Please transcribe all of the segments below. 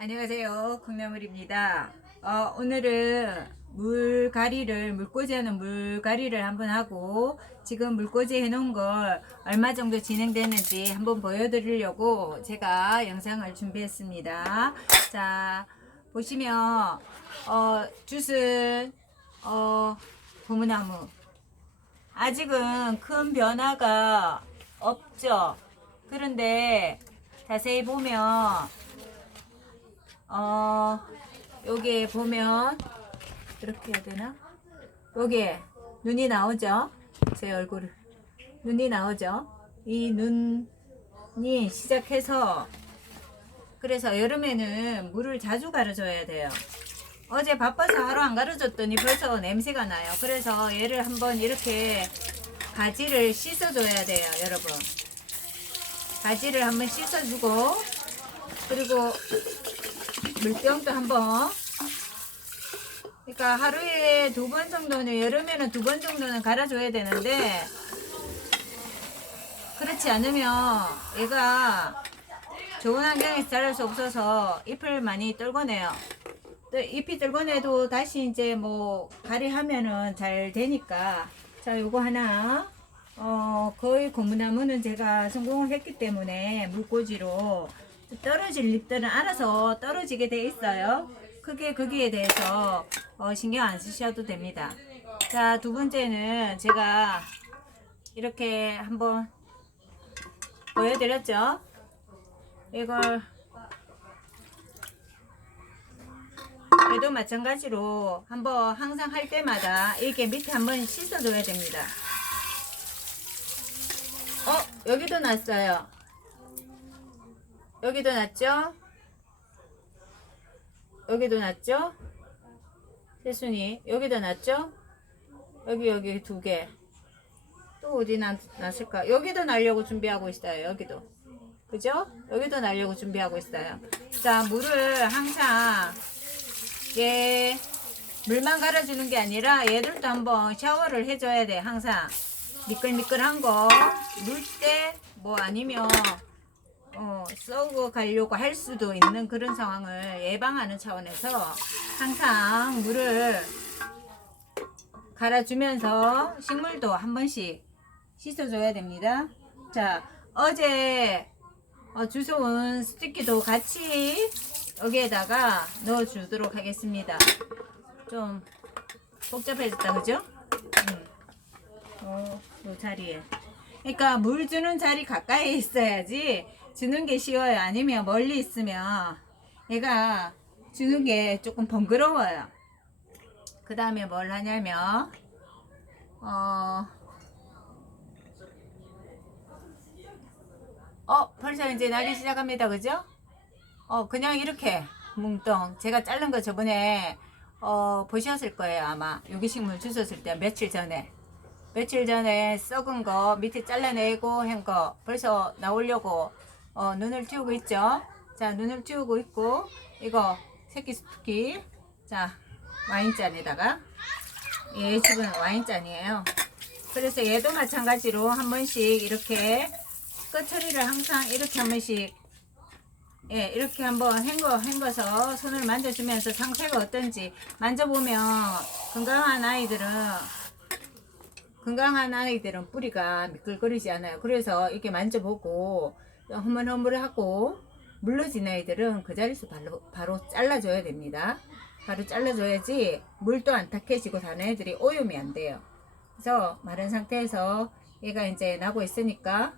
안녕하세요. 콩나물입니다. 어, 오늘은 물가리를, 물꽂이 하는 물가리를 한번 하고, 지금 물꽂이 해놓은 걸 얼마 정도 진행됐는지 한번 보여드리려고 제가 영상을 준비했습니다. 자, 보시면, 어, jut은, 어, 고무나무. 아직은 큰 변화가 없죠. 그런데 자세히 보면, 어, 여기 보면, 이렇게 해야 되나? 여기에 눈이 나오죠? 제 얼굴을. 눈이 나오죠? 이 눈이 시작해서, 그래서 여름에는 물을 자주 갈아줘야 돼요. 어제 바빠서 하루 안 갈아줬더니 벌써 냄새가 나요. 그래서 얘를 한번 이렇게 가지를 씻어줘야 돼요, 여러분. 가지를 한번 씻어주고, 그리고 물병도 한번. 그러니까 하루에 두 번 정도는 여름에는 두 번 정도는 갈아줘야 되는데 그렇지 않으면 얘가 좋은 환경에서 자랄 수 없어서 잎을 많이 떨궈내요. 또 잎이 떨궈내도 다시 이제 뭐 가리하면은 잘 되니까. 자 요거 하나. 어 거의 고무나무는 제가 성공을 했기 때문에 물꽂이로 떨어질 잎들은 알아서 떨어지게 돼 있어요. 크게 거기에 대해서 어, 신경 안 쓰셔도 됩니다. 자, 두 번째는 제가 이렇게 한번 보여드렸죠? 이걸 얘도 마찬가지로 한번 항상 할 때마다 이렇게 밑에 한번 씻어줘야 됩니다. 어, 여기도 났어요. 여기도 났죠? 여기도 났죠? 세순이 여기도 났죠? 여기 여기 두 개. 또 어디 났, 났을까? 여기도 날려고 준비하고 있어요. 여기도. 그죠? 여기도 날려고 준비하고 있어요. 자, 물을 항상 얘 물만 갈아주는 게 아니라 얘들도 한번 샤워를 해줘야 돼. 항상 미끌미끌한 거 물 때 뭐 아니면 어, 썩어 가려고 할 수도 있는 그런 상황을 예방하는 차원에서 항상 물을 갈아주면서 식물도 한 번씩 씻어줘야 됩니다. 자, 어제 어, 주워온 스티키도 같이 여기에다가 넣어주도록 하겠습니다. 좀 복잡해졌다, 그죠? 음. 어, 요 자리에. 그러니까 물 주는 자리 가까이 있어야지 주는 게 쉬워요. 아니면 멀리 있으면 얘가 주는 게 조금 번거로워요. 그 다음에 뭘 하냐면 어, 어 벌써 이제 나기 시작합니다. 그죠? 어 그냥 이렇게 뭉뚱 제가 자른 거 저번에 어 보셨을 거예요 아마 유기식물 주셨을 때 며칠 전에 며칠 전에 썩은 거 밑에 잘라내고 한 거 벌써 나오려고 어, 눈을 띄우고 있죠. 자, 눈을 띄우고 있고 이거 새끼 스투키 자 와인잔에다가 얘 집은 와인잔이에요. 그래서 얘도 마찬가지로 한 번씩 이렇게 끝 처리를 항상 이렇게 한 번씩 예, 이렇게 한번 헹궈, 헹궈서 손을 만져주면서 상태가 어떤지 만져보면 건강한 아이들은 건강한 아이들은 뿌리가 미끌거리지 않아요. 그래서 이렇게 만져보고 허물허물하고 물러진 아이들은 그 자리에서 바로, 바로 잘라줘야 됩니다. 바로 잘라줘야지 물도 안 탁해지고 다른 애들이 오염이 안 돼요. 그래서 마른 상태에서 얘가 이제 나고 있으니까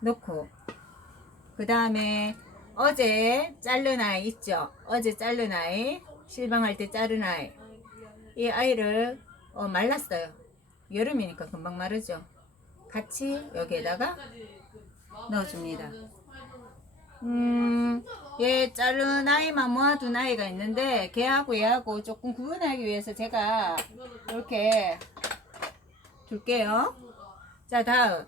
넣고 그 다음에 어제 자른 아이 있죠? 어제 자른 아이 실방할 때 자른 아이 이 아이를 어, 말랐어요. 여름이니까 금방 마르죠. 같이 여기에다가 넣어줍니다. 음, 얘 자른 아이만 모아둔 아이가 있는데 걔하고 얘하고 조금 구분하기 위해서 제가 이렇게 줄게요. 자, 다음.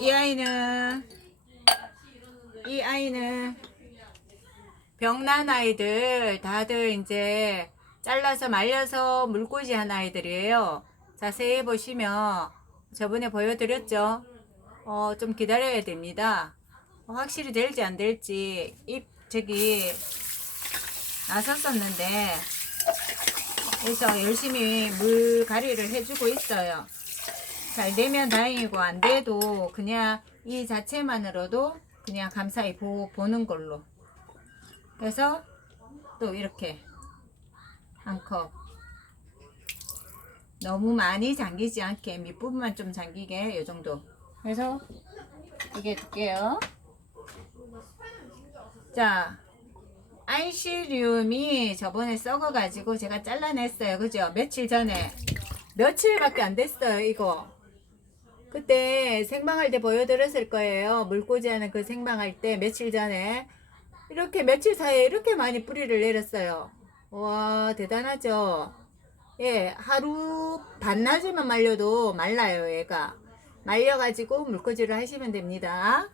이 아이는 이 아이는 병난 아이들 다들 이제 잘라서 말려서 물꽂이 한 아이들이에요. 자세히 보시면 저번에 보여드렸죠. 어, 좀 기다려야 됩니다. 어, 확실히 될지 안 될지 잎 저기 나섰었는데 그래서 열심히 물 가리를 해주고 있어요. 잘 되면 다행이고 안 돼도 그냥 이 자체만으로도 그냥 감사히 보, 보는 걸로. 그래서 또 이렇게 한 컵. 너무 많이 잠기지 않게 밑부분만 좀 잠기게 이 정도. 그래서 이게 둘게요. 자, 안시륨이 저번에 썩어 가지고 제가 잘라냈어요. 그죠? 며칠 전에. 며칠밖에 안 됐어요, 이거. 그때 생방할 때 보여드렸을 거예요. 물꽂이 하는 그 생방할 때 며칠 전에. 이렇게 며칠 사이에 이렇게 많이 뿌리를 내렸어요. 와, 대단하죠? 예, 하루 반나절만 말려도 말라요, 얘가. 말려가지고 물꽂이를 하시면 됩니다.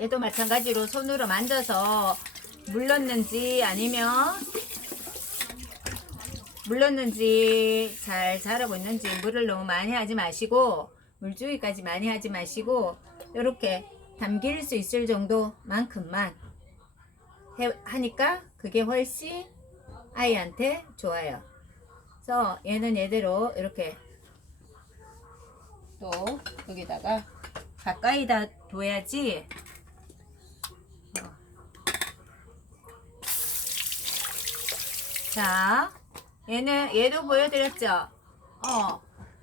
얘도 마찬가지로 손으로 만져서 물렀는지 아니면 물렀는지 잘 자라고 있는지 물을 너무 많이 하지 마시고 물주기까지 많이 하지 마시고 이렇게 담길 수 있을 정도만큼만 해- 하니까 그게 훨씬 아이한테 좋아요. 그래서 얘는 얘대로 이렇게 또 여기다가 가까이다 둬야지 자, 얘는 얘도 보여드렸죠. 어,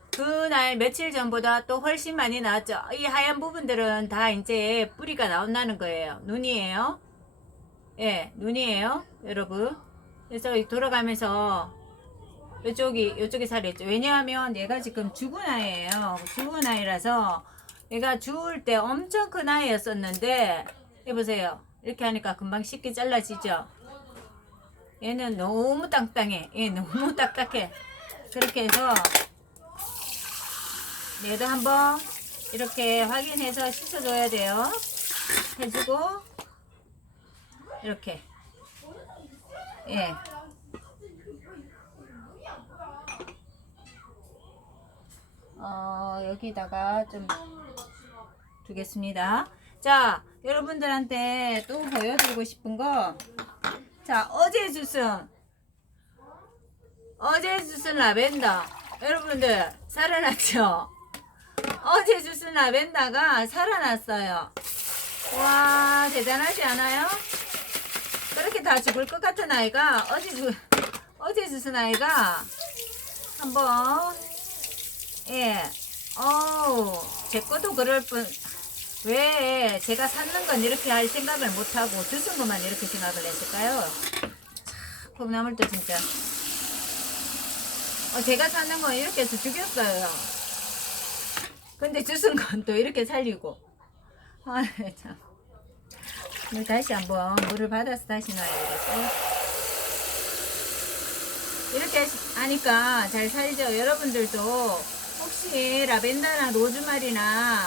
그날 며칠 전보다 또 훨씬 많이 나왔죠. 이 하얀 부분들은 다 이제 뿌리가 나온다는 거예요. 눈이에요. 예, 눈이에요, 여러분. 그래서 이 돌아가면서 이쪽이 이쪽이 살이죠. 왜냐하면 얘가 지금 죽은 아이예요. 죽은 아이라서 얘가 죽을 때 엄청 큰 아이였었는데 해보세요. 이렇게 하니까 금방 쉽게 잘라지죠. 얘는 너무 땅땅해. 얘 너무 딱딱해. 그렇게 해서 얘도 한번 이렇게 확인해서 씻어줘야 돼요. 해주고 이렇게 예. 어, 여기다가 좀 두겠습니다. 자, 여러분들한테 또 보여드리고 싶은 거. 자, 어제 주슨. 어제 주슨 라벤더. 여러분들, 살아났죠? 어제 주슨 라벤더가 살아났어요. 와, 대단하지 않아요? 그렇게 다 죽을 것 같은 아이가 어제 주, 어제 주슨 아이가 한번, 예, 어우, 제 것도 그럴 뿐, 왜 제가 샀는 건 이렇게 할 생각을 못하고 주신 것만 이렇게 생각을 했을까요? 참, 콩나물도 진짜. 어, 제가 사는 건 이렇게 해서 죽였어요. 근데 주신 건 또 이렇게 살리고. 아, 참. 물 다시 한번 물을 받아서 다시 넣어야 되겠어요. 이렇게 하니까 잘 살죠. 여러분들도 혹시 라벤더나 로즈마리나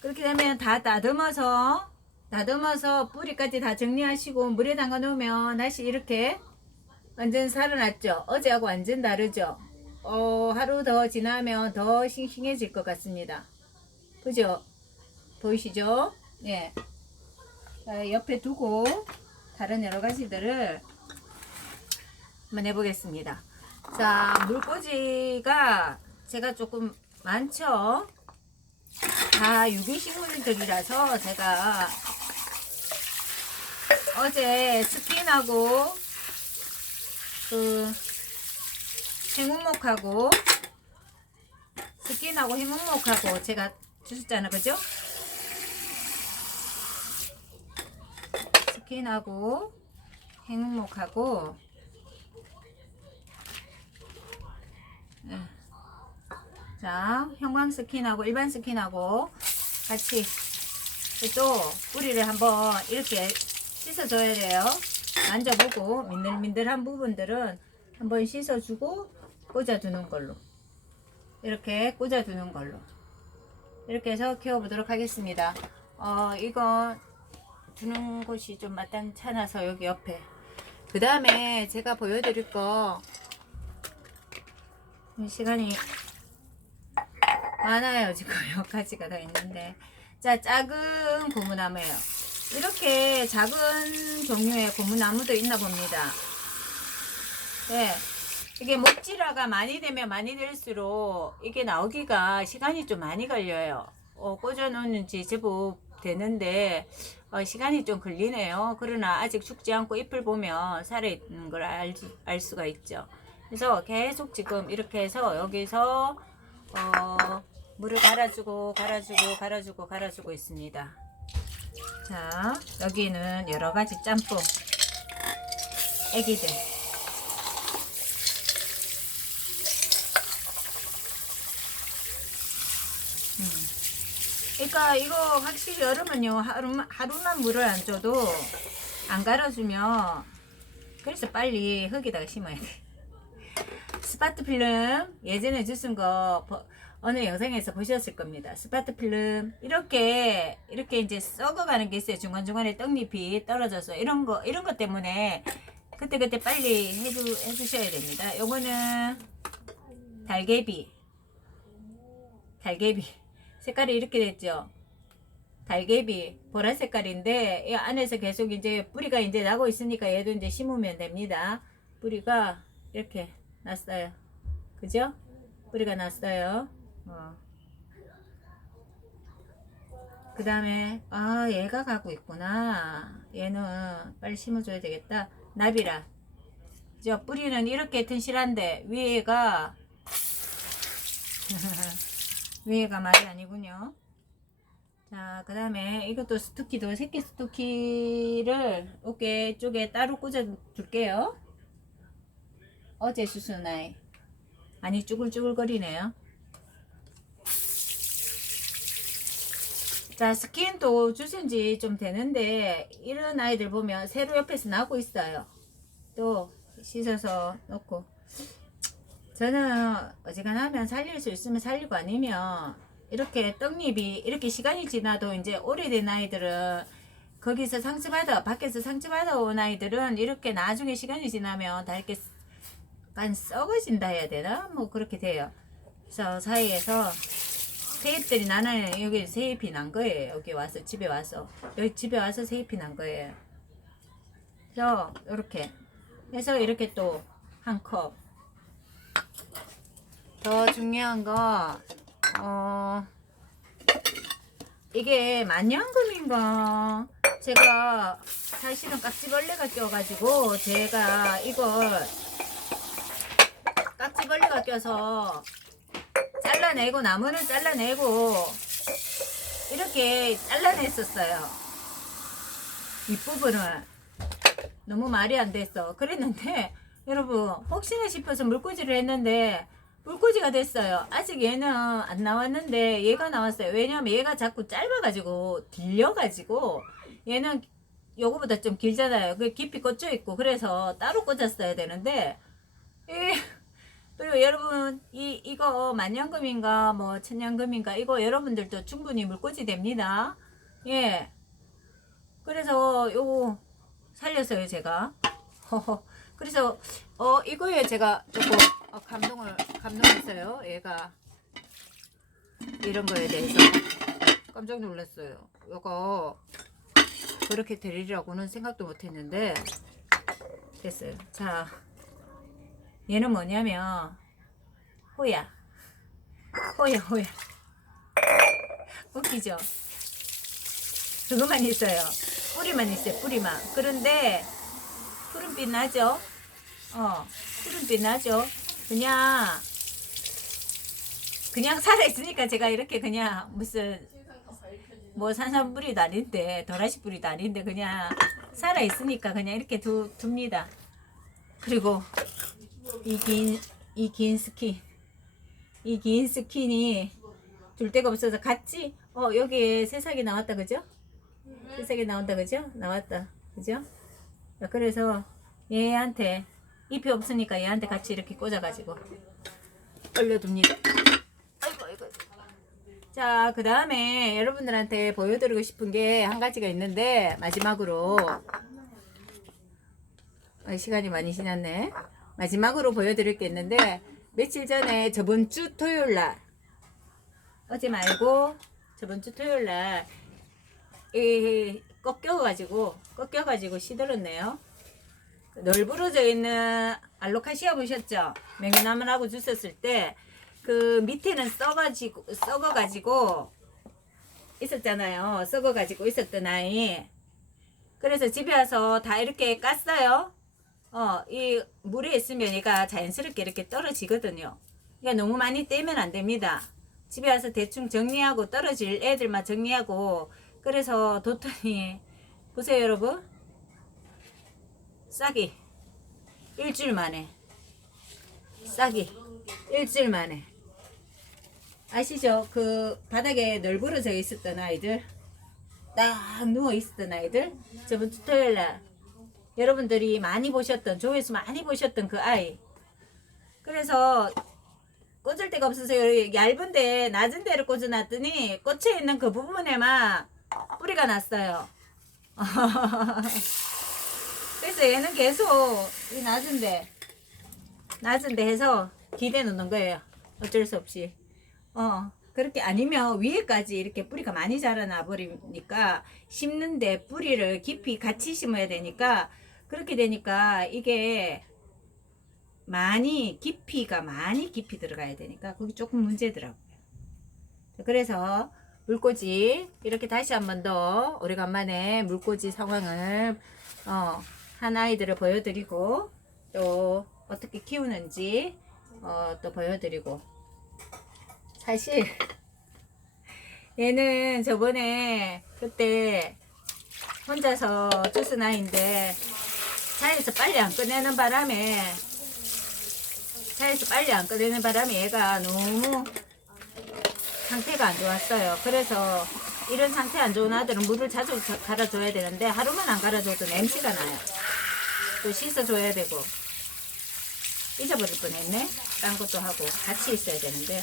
그렇게 되면 다 다듬어서 다듬어서 뿌리까지 다 정리하시고 물에 담가 놓으면 다시 이렇게 완전 살아났죠. 어제하고 완전 다르죠. 어, 하루 더 지나면 더 싱싱해질 것 같습니다. 그죠? 보이시죠? 예. 자, 옆에 두고 다른 여러 가지들을 한번 해보겠습니다. 자, 물꽂이가 제가 조금 많죠? 다 유기식물들이라서 제가 어제 스킨하고 그 해묵목하고 스킨하고 해묵목하고 제가 주셨잖아 그죠? 스킨하고 해묵목하고 예. 자, 형광 스킨하고 일반 스킨하고 같이 또 뿌리를 한번 이렇게 씻어줘야 돼요. 만져보고 민들민들한 부분들은 한번 씻어주고 꽂아두는 걸로 이렇게 꽂아두는 걸로 이렇게 해서 키워보도록 하겠습니다. 어, 이거 두는 곳이 좀 마땅찮아서 여기 옆에. 그 다음에 제가 보여드릴 거 시간이 많아요 지금. 몇 가지가 더 있는데. 자 작은 고무나무예요. 이렇게 작은 종류의 고무나무도 있나 봅니다. 네 이게 목질화가 많이 되면 많이 될수록 이게 나오기가 시간이 좀 많이 걸려요. 어, 꽂아 놓는 지 제법 되는데 어, 시간이 좀 걸리네요. 그러나 아직 죽지 않고 잎을 보면 살아있는 걸 알, 알 수가 있죠. 그래서 계속 지금 이렇게 해서 여기서 어, 물을 갈아주고 갈아주고 갈아주고 갈아주고 있습니다. 자 여기는 여러 가지 짬뽕 애기들 그러니까 이거 확실히 여름은요 하루, 하루만 물을 안 줘도 안 갈아주면 그래서 빨리 흙에다가 심어야 돼. 스파트 필름 예전에 주신 거 버- 어느 영상에서 보셨을 겁니다. 스파트 필름 이렇게 이렇게 이제 썩어가는 게 있어요. 중간 중간에 떡잎이 떨어져서 이런 거 이런 것 때문에 그때 그때 빨리 해주 해주셔야 됩니다. 요거는 달개비 달개비 색깔이 이렇게 됐죠. 달개비 보라 색깔인데 이 안에서 계속 이제 뿌리가 이제 나고 있으니까 얘도 이제 심으면 됩니다. 뿌리가 이렇게 났어요. 그죠? 뿌리가 났어요. 어. 그 다음에 아 얘가 가고 있구나. 얘는 빨리 심어줘야 되겠다. 나비라. 저 뿌리는 이렇게 튼실한데 위에가 위에가 말이 아니군요. 자, 그 다음에 이것도 스투키도 새끼 스투키를 어깨 쪽에 따로 꽂아 줄게요. 어제 수순 아이. 아니, 쭈글쭈글거리네요. 자, 스킨도 주신 지 좀 되는데, 이런 아이들 보면 새로 옆에서 나고 있어요. 또 씻어서 놓고. 저는 어지간하면 살릴 수 있으면 살리고 아니면 이렇게 떡잎이 이렇게 시간이 지나도 이제 오래된 아이들은 거기서 상처받아 밖에서 상처받아 온 아이들은 이렇게 나중에 시간이 지나면 다 이렇게 약간 썩어진다 해야 되나 뭐 그렇게 돼요. 그래서 사이에서 새잎들이 나는 여기 새잎이 난 거예요. 여기 와서 집에 와서 여기 집에 와서 새잎이 난 거예요. 그래서 이렇게 해서 이렇게 또 한 컵. 더 중요한 거, 어, 이게 만년금인가? 제가 사실은 깍지벌레가 껴가지고 제가 이걸 깍지벌레가 껴서 잘라내고 나무는 잘라내고 이렇게 잘라냈었어요. 윗부분을 너무 말이 안 됐어. 그랬는데 여러분 혹시나 싶어서 물꽂이를 했는데 물꽂이가 됐어요. 아직 얘는 안 나왔는데 얘가 나왔어요. 왜냐면 얘가 자꾸 짧아가지고 들려가지고 얘는 요거보다 좀 길잖아요. 그 깊이 꽂혀 있고 그래서 따로 꽂았어야 되는데 이 그리고 여러분 이 이거 만년금인가 뭐 천년금인가 이거 여러분들도 충분히 물꽂이 됩니다. 예. 그래서 요거 살렸어요 제가. 허허. 그래서 어 이거에 제가 조금 어, 감동을 감동했어요. 얘가 이런 거에 대해서 깜짝 놀랐어요. 이거 그렇게 되리라고는 생각도 못했는데 됐어요. 자, 얘는 뭐냐면 호야, 호야, 호야. 웃기죠? 그것만 있어요. 뿌리만 있어요. 뿌리만. 그런데 푸른빛 나죠? 어, 푸른빛 나죠? 그냥, 그냥 살아있으니까 제가 이렇게 그냥 무슨, 뭐 산산뿌리도 아닌데, 도라시 뿌리도 아닌데, 그냥 살아있으니까 그냥 이렇게 두, 둡니다. 그리고 이 긴, 이 긴 스킨. 이 긴 스킨이 둘 데가 없어서 같이, 어, 여기에 새싹이 나왔다, 그죠? 새싹이 나온다, 그죠? 나왔다, 그죠? 자, 그래서 얘한테 잎이 없으니까 얘한테 같이 이렇게 꽂아가지고 올려둡니다. 아이고 아이고. 자, 그 다음에 여러분들한테 보여드리고 싶은 게 한 가지가 있는데 마지막으로 아, 시간이 많이 지났네. 마지막으로 보여드릴 게 있는데 며칠 전에 저번 주 토요일 날 어제 말고 저번 주 토요일 날 이, 꺾여가지고 꺾여가지고 시들었네요. 널브러져 있는 알로카시아 보셨죠? 맹나물하고 주셨을 때 그 밑에는 썩어지고 썩어가지고 있었잖아요. 썩어가지고 있었던 아이. 그래서 집에 와서 다 이렇게 깠어요. 어, 이 물에 있으면 얘가 자연스럽게 이렇게 떨어지거든요. 그러니까 너무 많이 떼면 안 됩니다. 집에 와서 대충 정리하고 떨어질 애들만 정리하고 그래서 뒀더니 보세요 여러분 싹이 일주일 만에. 싹이 일주일 만에. 아시죠? 그 바닥에 널브러져 있었던 아이들? 딱 누워 있었던 아이들? 저번 주 토요일 날. 여러분들이 많이 보셨던 조회수 많이 보셨던 그 아이. 그래서 꽂을 데가 없어서 얇은데 낮은 데를 꽂아놨더니 꽂혀 있는 그 부분에만 뿌리가 났어요. 그래서 얘는 계속 이 낮은데 낮은데 해서 기대 놓는 거예요. 어쩔 수 없이. 어 그렇게 아니면 위에까지 이렇게 뿌리가 많이 자라나 버리니까 심는데 뿌리를 깊이 같이 심어야 되니까 그렇게 되니까 이게 많이 깊이가 많이 깊이 들어가야 되니까 그게 조금 문제더라고요. 그래서 물꽂이 이렇게 다시 한 번 더 오래간만에 물꽂이 상황을 어, 한 아이들을 보여드리고 또 어떻게 키우는지 어, 또 보여드리고 사실 얘는 저번에 그때 혼자서 주스 아이인데 차에서 빨리 안 꺼내는 바람에 차에서 빨리 안 꺼내는 바람에 얘가 너무 상태가 안 좋았어요. 그래서 이런 상태 안 좋은 아들은 물을 자주 저- 갈아줘야 되는데 하루만 안 갈아줘도 냄새가 나요. 또 씻어줘야 되고 잊어버릴 뻔했네. 딴 것도 하고 같이 있어야 되는데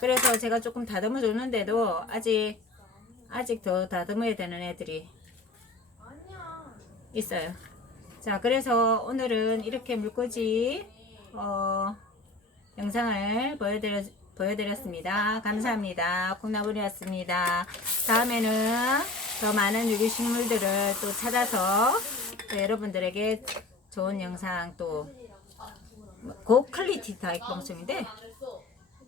그래서 제가 조금 다듬어 줬는데도 아직 아직 더 다듬어야 되는 애들이 있어요. 자, 그래서 오늘은 이렇게 물꽂이 어, 영상을 보여드려, 보여드렸습니다. 감사합니다. 콩나물이었습니다. 다음에는 더 많은 유기식물들을 또 찾아서 또 여러분들에게 좋은 영상 또 고퀄리티 다익 방송인데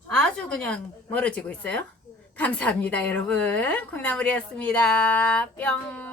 아주 그냥 멀어지고 있어요. 감사합니다, 여러분. 콩나물이었습니다. 뿅.